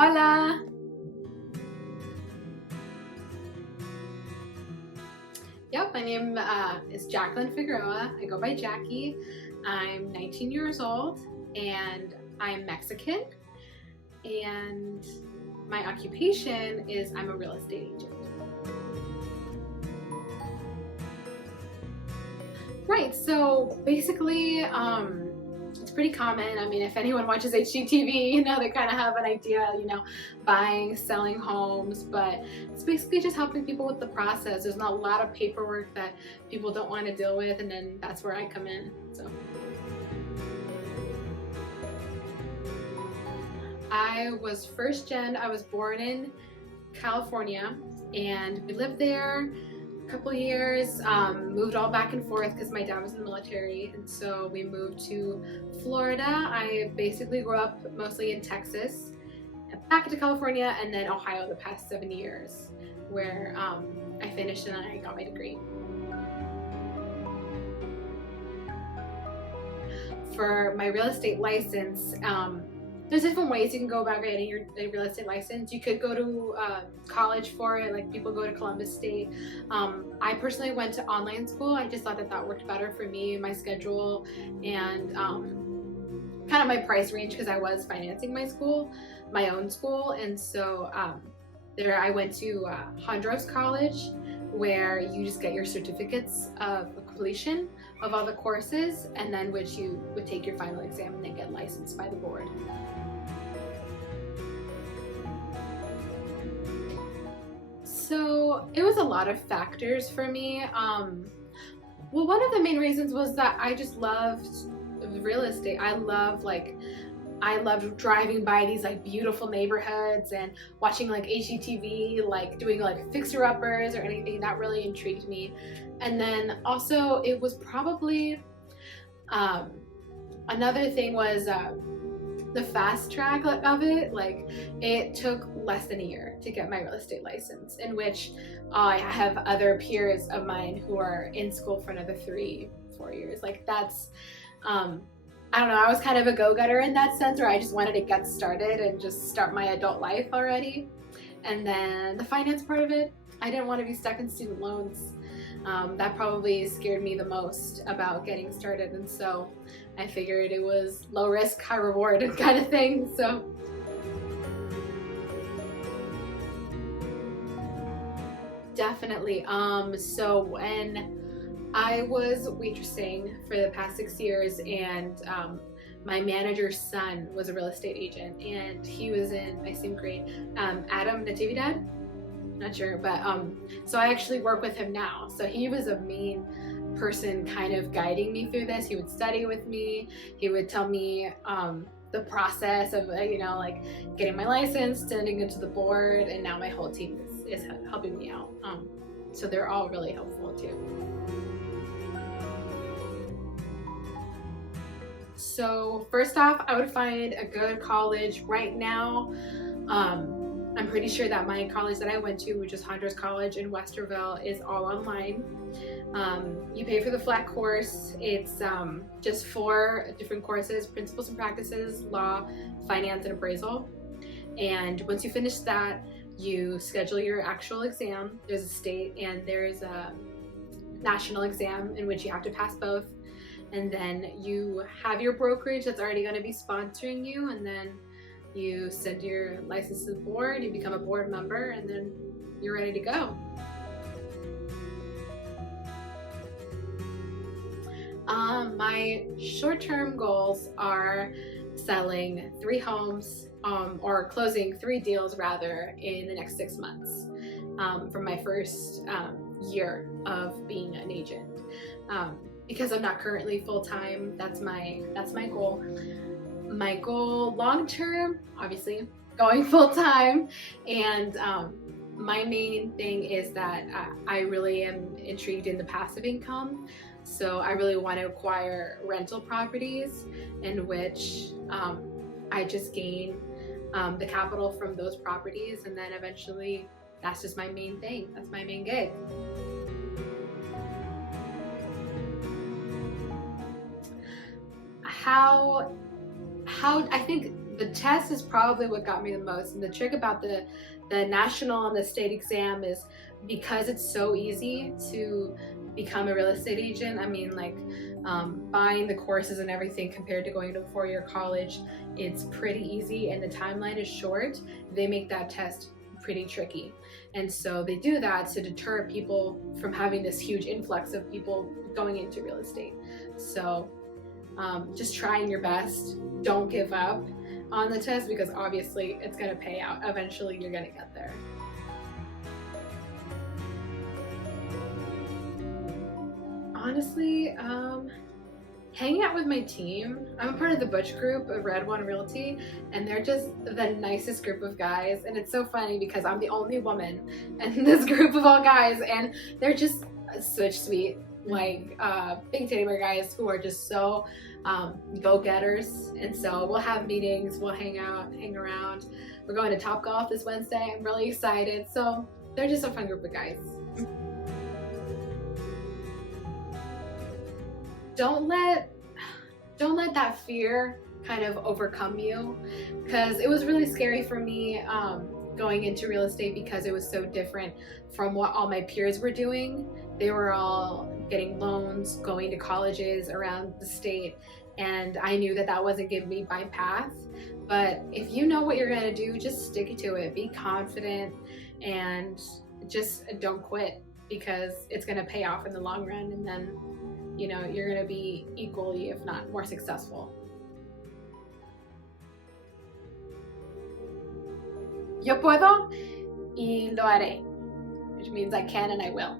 Hola! Yep, my name is Jacqueline Figueroa. I go by Jacky. I'm 19 years old and I'm Mexican. And my occupation is I'm a real estate agent. Right, so basically, it's pretty common. I mean, if anyone watches HGTV, they kind of have an idea, buying, selling homes, but it's basically just helping people with the process. There's not a lot of paperwork that people don't want to deal with, and then that's where I come in. So I was first gen. I was born in California, and we lived there couple years, moved all back and forth because my dad was in the military, and so we moved to Florida. I basically grew up mostly in Texas, back to California, and then Ohio the past 7 years, where I finished and I got my degree. For my real estate license, there's different ways you can go about getting your real estate license. You could go to college for it, like people go to Columbus State. I personally went to online school. I just thought that worked better for me, my schedule, and kind of my price range, because I was financing my own school. And so there I went to Hondros College, where you just get your certificates of completion of all the courses, and then which you would take your final exam and then get licensed by the board. So it was a lot of factors for me. Well, one of the main reasons was that I just loved real estate. I loved driving by these beautiful neighborhoods and watching HGTV, doing fixer-uppers or anything that really intrigued me. And then also it was probably another thing was the fast track of it. It took less than a year to get my real estate license, in which I have other peers of mine who are in school for another 3-4 years. That's I don't know, I was kind of a go-getter in that sense, where I just wanted to get started and just start my adult life already. And then the finance part of it, I didn't want to be stuck in student loans. That probably scared me the most about getting started, and so I figured it was low risk, high reward kind of thing. So definitely. So when I was waitressing for the past 6 years, and my manager's son was a real estate agent, and he was in my same grade, Adam Natividad, not sure, but so I actually work with him now. So he was a main person kind of guiding me through this. He would study with me, he would tell me the process of getting my license, sending it to the board, and now my whole team is helping me out. So they're all really helpful too. So first off, I would find a good college. Right now, I'm pretty sure that my college that I went to, which is Hondros College in Westerville, is all online. You pay for the flat course. It's just 4 different courses: principles and practices, law, finance, and appraisal. And once you finish that, you schedule your actual exam. There's a state and there's a national exam in which you have to pass both. And then you have your brokerage that's already going to be sponsoring you, and then you send your license to the board, you become a board member, and then you're ready to go. My short-term goals are selling 3 homes, or closing 3 deals rather, in the next 6 months, from my first year of being an agent. Because I'm not currently full-time, that's my goal. My goal long-term, obviously, going full-time, and my main thing is that I really am intrigued in the passive income. So I really want to acquire rental properties in which I just gain the capital from those properties, and then eventually that's just my main thing. That's my main gig. How I think The test is probably what got me the most. And the trick about the national and the state exam is because it's so easy to become a real estate agent. I mean, like buying the courses and everything compared to going to a four-year college, it's pretty easy and the timeline is short. They make that test pretty tricky. And so they do that to deter people from having this huge influx of people going into real estate. So just trying your best. Don't give up on the test because obviously it's going to pay out. Eventually you're going to get there. Honestly, hanging out with my team. I'm a part of the Butch group of Red One Realty, and they're just the nicest group of guys. And it's so funny because I'm the only woman in this group of all guys, and they're just such sweet, like big teddy bear guys who are just so go-getters. And so we'll have meetings, we'll hang out, hang around. We're going to Top Golf this Wednesday. I'm really excited. So they're just a fun group of guys. Don't let that fear kind of overcome you, because it was really scary for me going into real estate because it was so different from what all my peers were doing. They were all getting loans, going to colleges around the state, and I knew that that wasn't giving me my path. But if you know what you're gonna do, just stick to it. Be confident and just don't quit, because it's gonna pay off in the long run, and then you're gonna be equally, if not more successful. Yo puedo y lo haré, which means I can and I will.